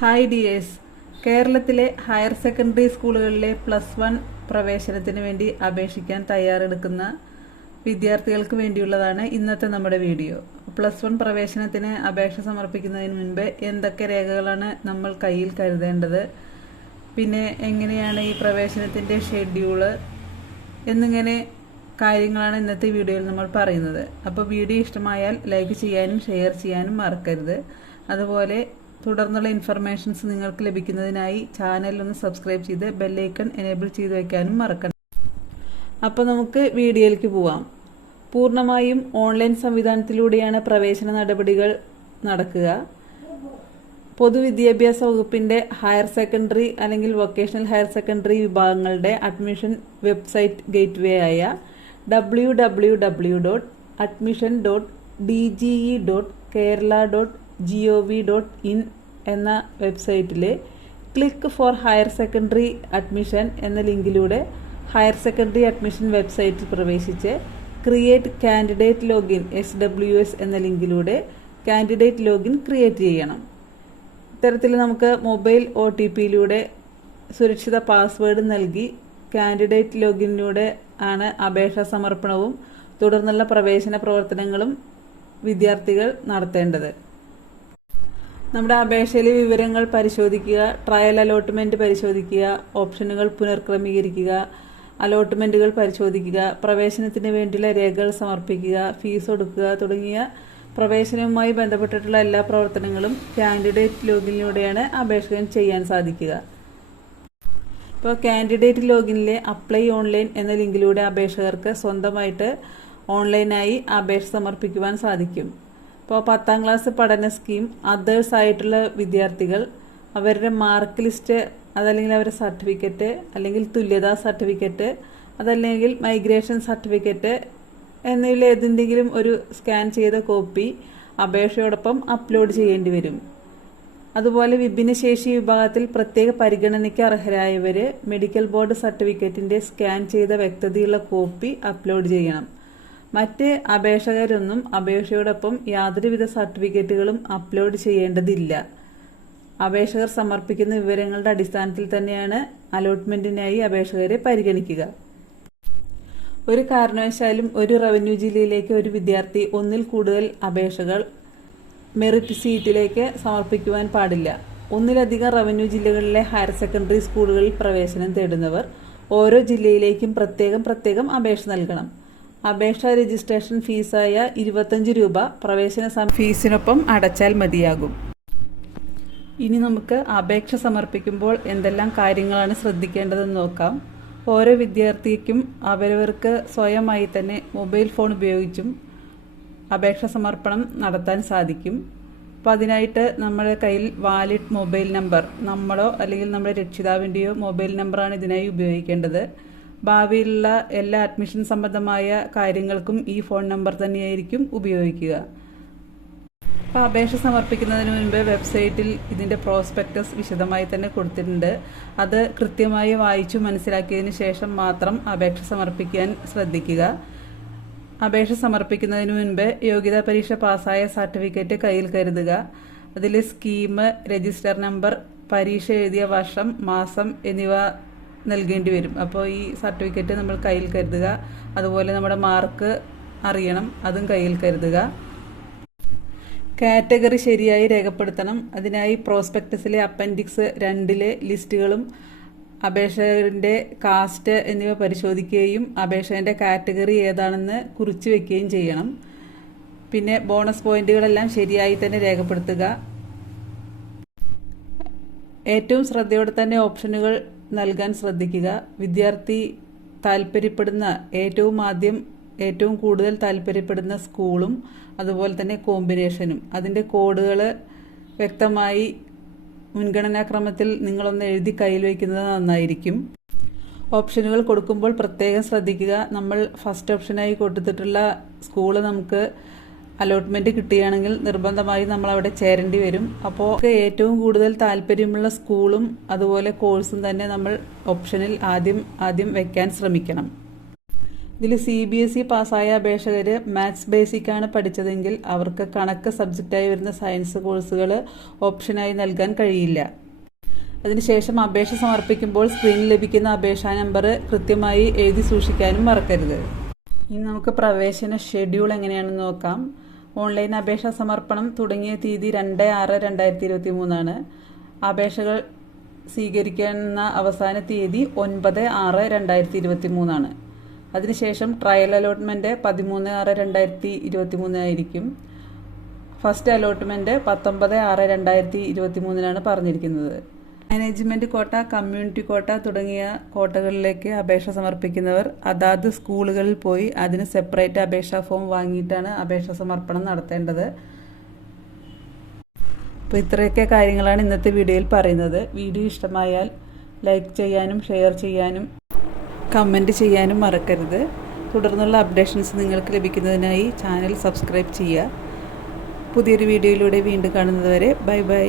Hi dears, കേരളത്തിലെ higher secondary സ്കൂളുകളിലെ +1 പ്രവേശനത്തിന് വേണ്ടി അപേക്ഷിക്കാൻ തയ്യാറെടുക്കുന്ന വിദ്യാർത്ഥികൾക്ക് വേണ്ടിയുള്ളതാണ് ഇന്നത്തെ നമ്മുടെ വീഡിയോ. +1 പ്രവേശനത്തിന് അപേക്ഷ സമർപ്പിക്കുന്നതിന് മുൻപ് എന്തൊക്കെ രേഖകളാണ് നമ്മൾ കയ്യിൽ കരുതേണ്ടത്, പിന്നെ എങ്ങനെയാണ് ഈ പ്രവേശനത്തിൻ്റെ ഷെഡ്യൂള് എന്നിങ്ങനെ കാര്യങ്ങളാണ് ഇന്നത്തെ വീഡിയോയിൽ നമ്മൾ പറയുന്നത്. അപ്പോൾ വീഡിയോ ഇഷ്ടമായാൽ ലൈക്ക് ചെയ്യാനും ഷെയർ ചെയ്യാനും മറക്കരുത്. അതുപോലെ തുടർന്നുള്ള ഇൻഫർമേഷൻസ് നിങ്ങൾക്ക് ലഭിക്കുന്നതിനായി ചാനലൊന്ന് സബ്സ്ക്രൈബ് ചെയ്ത് ബെല്ലൈക്കൺ എനേബിൾ ചെയ്ത് വയ്ക്കാനും മറക്കണം. അപ്പോൾ നമുക്ക് വീഡിയോയിലേക്ക് പോവാം. പൂർണ്ണമായും ഓൺലൈൻ സംവിധാനത്തിലൂടെയാണ് പ്രവേശന നടപടികൾ നടക്കുക. പൊതുവിദ്യാഭ്യാസ വകുപ്പിൻ്റെ ഹയർ സെക്കൻഡറി അല്ലെങ്കിൽ വൊക്കേഷണൽ ഹയർ സെക്കൻഡറി വിഭാഗങ്ങളുടെ അഡ്മിഷൻ വെബ്സൈറ്റ് ഗേറ്റ്വേ ആയ www.admission.dge.kerala.gov.in എന്ന വെബ്സൈറ്റിലെ click for higher secondary admission എന്ന ലിങ്കിലൂടെ ഹയർ സെക്കൻഡറി അഡ്മിഷൻ വെബ്സൈറ്റിൽ പ്രവേശിച്ച് ക്രിയേറ്റ് കാൻഡിഡേറ്റ് ലോഗിൻ SWS എന്ന ലിങ്കിലൂടെ കാൻഡിഡേറ്റ് ലോഗിൻ ക്രിയേറ്റ് ചെയ്യണം. ഇത്തരത്തിൽ നമുക്ക് മൊബൈൽ OTPയിലൂടെ സുരക്ഷിത പാസ്വേഡ് നൽകി കാൻഡിഡേറ്റ് ലോഗിനിലൂടെ ആണ് അപേക്ഷാ സമർപ്പണവും തുടർന്നുള്ള പ്രവേശന പ്രവർത്തനങ്ങളും വിദ്യാർത്ഥികൾ നടത്തേണ്ടത്. നമ്മുടെ അപേക്ഷയിലെ വിവരങ്ങൾ പരിശോധിക്കുക, ട്രയൽ അലോട്ട്മെന്റ് പരിശോധിക്കുക, ഓപ്ഷനുകൾ പുനർക്രമീകരിക്കുക, അലോട്ട്മെന്റുകൾ പരിശോധിക്കുക, പ്രവേശനത്തിന് വേണ്ടിയുള്ള രേഖകൾ സമർപ്പിക്കുക, ഫീസ് കൊടുക്കുക തുടങ്ങിയ പ്രവേശനവുമായി ബന്ധപ്പെട്ടിട്ടുള്ള എല്ലാ പ്രവർത്തനങ്ങളും കാൻഡിഡേറ്റ് ലോഗിനിലൂടെയാണ് അപേക്ഷകൻ ചെയ്യാൻ സാധിക്കുക. ഇപ്പോൾ കാൻഡിഡേറ്റ് ലോഗിനിലെ അപ്ലൈ ഓൺലൈൻ എന്ന ലിങ്കിലൂടെ അപേക്ഷകർക്ക് സ്വന്തമായിട്ട് ഓൺലൈനായി അപേക്ഷ സമർപ്പിക്കുവാൻ സാധിക്കും. ഇപ്പോൾ 10ാം ക്ലാസ് പഠന സ്കീം അതേഴ്സ് ആയിട്ടുള്ള വിദ്യാർത്ഥികൾ അവരുടെ മാർക്ക് ലിസ്റ്റ്, അതല്ലെങ്കിൽ അവരുടെ സർട്ടിഫിക്കറ്റ്, അല്ലെങ്കിൽ തുല്യതാ സർട്ടിഫിക്കറ്റ്, അതല്ലെങ്കിൽ മൈഗ്രേഷൻ സർട്ടിഫിക്കറ്റ് എന്നിവയിൽ ഏതെങ്കിലും ഒരു സ്കാൻ ചെയ്ത കോപ്പി അപേക്ഷയോടൊപ്പം അപ്ലോഡ് ചെയ്യേണ്ടി വരും. അതുപോലെ വിഭിന്നശേഷി വിഭാഗത്തിൽ പ്രത്യേക പരിഗണനയ്ക്ക് അർഹരായവർ മെഡിക്കൽ ബോർഡ് സർട്ടിഫിക്കറ്റിൻ്റെ സ്കാൻ ചെയ്ത വ്യക്തതയുള്ള കോപ്പി അപ്ലോഡ് ചെയ്യണം. മറ്റ് അപേക്ഷകരൊന്നും അപേക്ഷയോടൊപ്പം യാതൊരുവിധ സർട്ടിഫിക്കറ്റുകളും അപ്ലോഡ് ചെയ്യേണ്ടതില്ല. അപേക്ഷകർ സമർപ്പിക്കുന്ന വിവരങ്ങളുടെ അടിസ്ഥാനത്തിൽ തന്നെയാണ് അലോട്ട്മെന്റിനായി അപേക്ഷകരെ പരിഗണിക്കുക. ഒരു കാരണവശാലും ഒരു റവന്യൂ ജില്ലയിലേക്ക് ഒരു വിദ്യാർത്ഥി ഒന്നിൽ കൂടുതൽ അപേക്ഷകൾ മെറിറ്റ് സീറ്റിലേക്ക് സമർപ്പിക്കുവാൻ പാടില്ല. ഒന്നിലധികം റവന്യൂ ജില്ലകളിലെ ഹയർ സെക്കൻഡറി സ്കൂളുകളിൽ പ്രവേശനം തേടുന്നവർ ഓരോ ജില്ലയിലേക്കും പ്രത്യേകം അപേക്ഷ നൽകണം. അപേക്ഷാ രജിസ്ട്രേഷൻ ഫീസായ 25 രൂപ പ്രവേശന ഫീസിനൊപ്പം അടച്ചാൽ മതിയാകും. ഇനി നമുക്ക് അപേക്ഷ സമർപ്പിക്കുമ്പോൾ എന്തെല്ലാം കാര്യങ്ങളാണ് ശ്രദ്ധിക്കേണ്ടതെന്ന് നോക്കാം. ഓരോ വിദ്യാർത്ഥിക്കും അവരവർക്ക് സ്വയമായി തന്നെ മൊബൈൽ ഫോൺ ഉപയോഗിച്ചും അപേക്ഷ സമർപ്പണം നടത്താൻ സാധിക്കും. അപ്പോൾ അതിനായിട്ട് നമ്മുടെ കയ്യിൽ വാലിഡ് മൊബൈൽ നമ്പർ, നമ്മളോ അല്ലെങ്കിൽ നമ്മുടെ രക്ഷിതാവിൻ്റെയോ മൊബൈൽ നമ്പറാണ് ഇതിനായി ഉപയോഗിക്കേണ്ടത്. ഭാവിയിലുള്ള എല്ലാ അഡ്മിഷൻ സംബന്ധമായ കാര്യങ്ങൾക്കും ഈ ഫോൺ നമ്പർ തന്നെയായിരിക്കും ഉപയോഗിക്കുക. അപ്പോൾ അപേക്ഷ സമർപ്പിക്കുന്നതിന് മുൻപ് വെബ്സൈറ്റിൽ ഇതിൻ്റെ പ്രോസ്പെക്ടസ് വിശദമായി തന്നെ കൊടുത്തിട്ടുണ്ട്. അത് കൃത്യമായി വായിച്ചു മനസ്സിലാക്കിയതിന് ശേഷം മാത്രം അപേക്ഷ സമർപ്പിക്കാൻ ശ്രദ്ധിക്കുക. അപേക്ഷ സമർപ്പിക്കുന്നതിന് മുൻപ് യോഗ്യതാ പരീക്ഷ പാസ്സായ സർട്ടിഫിക്കറ്റ് കയ്യിൽ കരുതുക. അതിൽ സ്കീം, രജിസ്റ്റർ നമ്പർ, പരീക്ഷ എഴുതിയ വർഷം, മാസം എന്നിവ നൽകേണ്ടി വരും. അപ്പോൾ ഈ സർട്ടിഫിക്കറ്റ് നമ്മൾ കയ്യിൽ കരുതുക. അതുപോലെ നമ്മുടെ മാർക്ക് അറിയണം, അതും കയ്യിൽ കരുതുക. കാറ്റഗറി ശരിയായി രേഖപ്പെടുത്തണം. അതിനായി പ്രോസ്പെക്ടസിലെ അപ്പൻഡിക്സ് 2 ലിസ്റ്റുകളും അപേക്ഷകരുടെ കാസ്റ്റ് എന്നിവ പരിശോധിക്കുകയും അപേക്ഷകന്റെ കാറ്റഗറി ഏതാണെന്ന് കുറിച്ച് വെക്കുകയും ചെയ്യണം. പിന്നെ ബോണസ് പോയിന്റുകളെല്ലാം ശരിയായി തന്നെ രേഖപ്പെടുത്തുക. ഏറ്റവും ശ്രദ്ധയോടെ തന്നെ ഓപ്ഷനുകൾ നൽകാൻ ശ്രദ്ധിക്കുക. വിദ്യാർത്ഥി താല്പര്യപ്പെടുന്ന ഏറ്റവും കൂടുതൽ താല്പര്യപ്പെടുന്ന സ്കൂളും അതുപോലെ തന്നെ കോമ്പിനേഷനും അതിൻ്റെ കോഡുകൾ വ്യക്തമായി മുൻഗണനാക്രമത്തിൽ നിങ്ങളൊന്ന് എഴുതി കയ്യിൽ വയ്ക്കുന്നത് നന്നായിരിക്കും. ഓപ്ഷനുകൾ കൊടുക്കുമ്പോൾ പ്രത്യേകം ശ്രദ്ധിക്കുക. നമ്മൾ ഫസ്റ്റ് ഓപ്ഷനായി കൊടുത്തിട്ടുള്ള സ്കൂള് നമുക്ക് അലോട്ട്മെന്റ് കിട്ടുകയാണെങ്കിൽ നിർബന്ധമായി നമ്മൾ അവിടെ ചേരേണ്ടി വരും. അപ്പോൾ ഏറ്റവും കൂടുതൽ താല്പര്യമുള്ള സ്കൂളും അതുപോലെ കോഴ്സും തന്നെ നമ്മൾ ഓപ്ഷനിൽ ആദ്യം വെക്കാൻ ശ്രമിക്കണം. ഇതിൽ CBSE പാസ്സായ അപേക്ഷകർ മാത്സ് ബേസിക്കാണ് പഠിച്ചതെങ്കിൽ അവർക്ക് കണക്ക് സബ്ജക്റ്റായി വരുന്ന സയൻസ് കോഴ്സുകൾ ഓപ്ഷനായി നൽകാൻ കഴിയില്ല. അതിനുശേഷം അപേക്ഷ സമർപ്പിക്കുമ്പോൾ സ്ക്രീനിൽ ലഭിക്കുന്ന അപേക്ഷാ നമ്പർ കൃത്യമായി എഴുതി സൂക്ഷിക്കാനും മറക്കരുത്. ഇനി നമുക്ക് പ്രവേശന ഷെഡ്യൂൾ എങ്ങനെയാണെന്ന് നോക്കാം. ഓൺലൈൻ അപേക്ഷാ സമർപ്പണം തുടങ്ങിയ തീയതി 2/6/2023 അപേക്ഷകൾ സ്വീകരിക്കുന്ന അവസാന തീയതി 9/6/2023. അതിനുശേഷം ട്രയൽ അലോട്ട്മെൻറ്റ് 13/6/2023 ആയിരിക്കും. ഫസ്റ്റ് അലോട്ട്മെൻറ്റ് 19/6/2023 പറഞ്ഞിരിക്കുന്നത്. മാനേജ്മെൻറ്റ് കോട്ട, കമ്മ്യൂണിറ്റി കോട്ട തുടങ്ങിയ കോട്ടകളിലേക്ക് അപേക്ഷ സമർപ്പിക്കുന്നവർ അതാത് സ്കൂളുകളിൽ പോയി അതിന് സെപ്പറേറ്റ് അപേക്ഷാ ഫോം വാങ്ങിയിട്ടാണ് അപേക്ഷ സമർപ്പണം നടത്തേണ്ടത്. അപ്പോൾ ഇത്രയൊക്കെ കാര്യങ്ങളാണ് ഇന്നത്തെ വീഡിയോയിൽ പറയുന്നത്. വീഡിയോ ഇഷ്ടമായാൽ ലൈക്ക് ചെയ്യാനും ഷെയർ ചെയ്യാനും കമൻറ്റ് ചെയ്യാനും മറക്കരുത്. തുടർന്നുള്ള അപ്ഡേഷൻസ് നിങ്ങൾക്ക് ലഭിക്കുന്നതിനായി ചാനൽ സബ്സ്ക്രൈബ് ചെയ്യുക. പുതിയൊരു വീഡിയോയിലൂടെ വീണ്ടും കാണുന്നതുവരെ ബൈ ബൈ.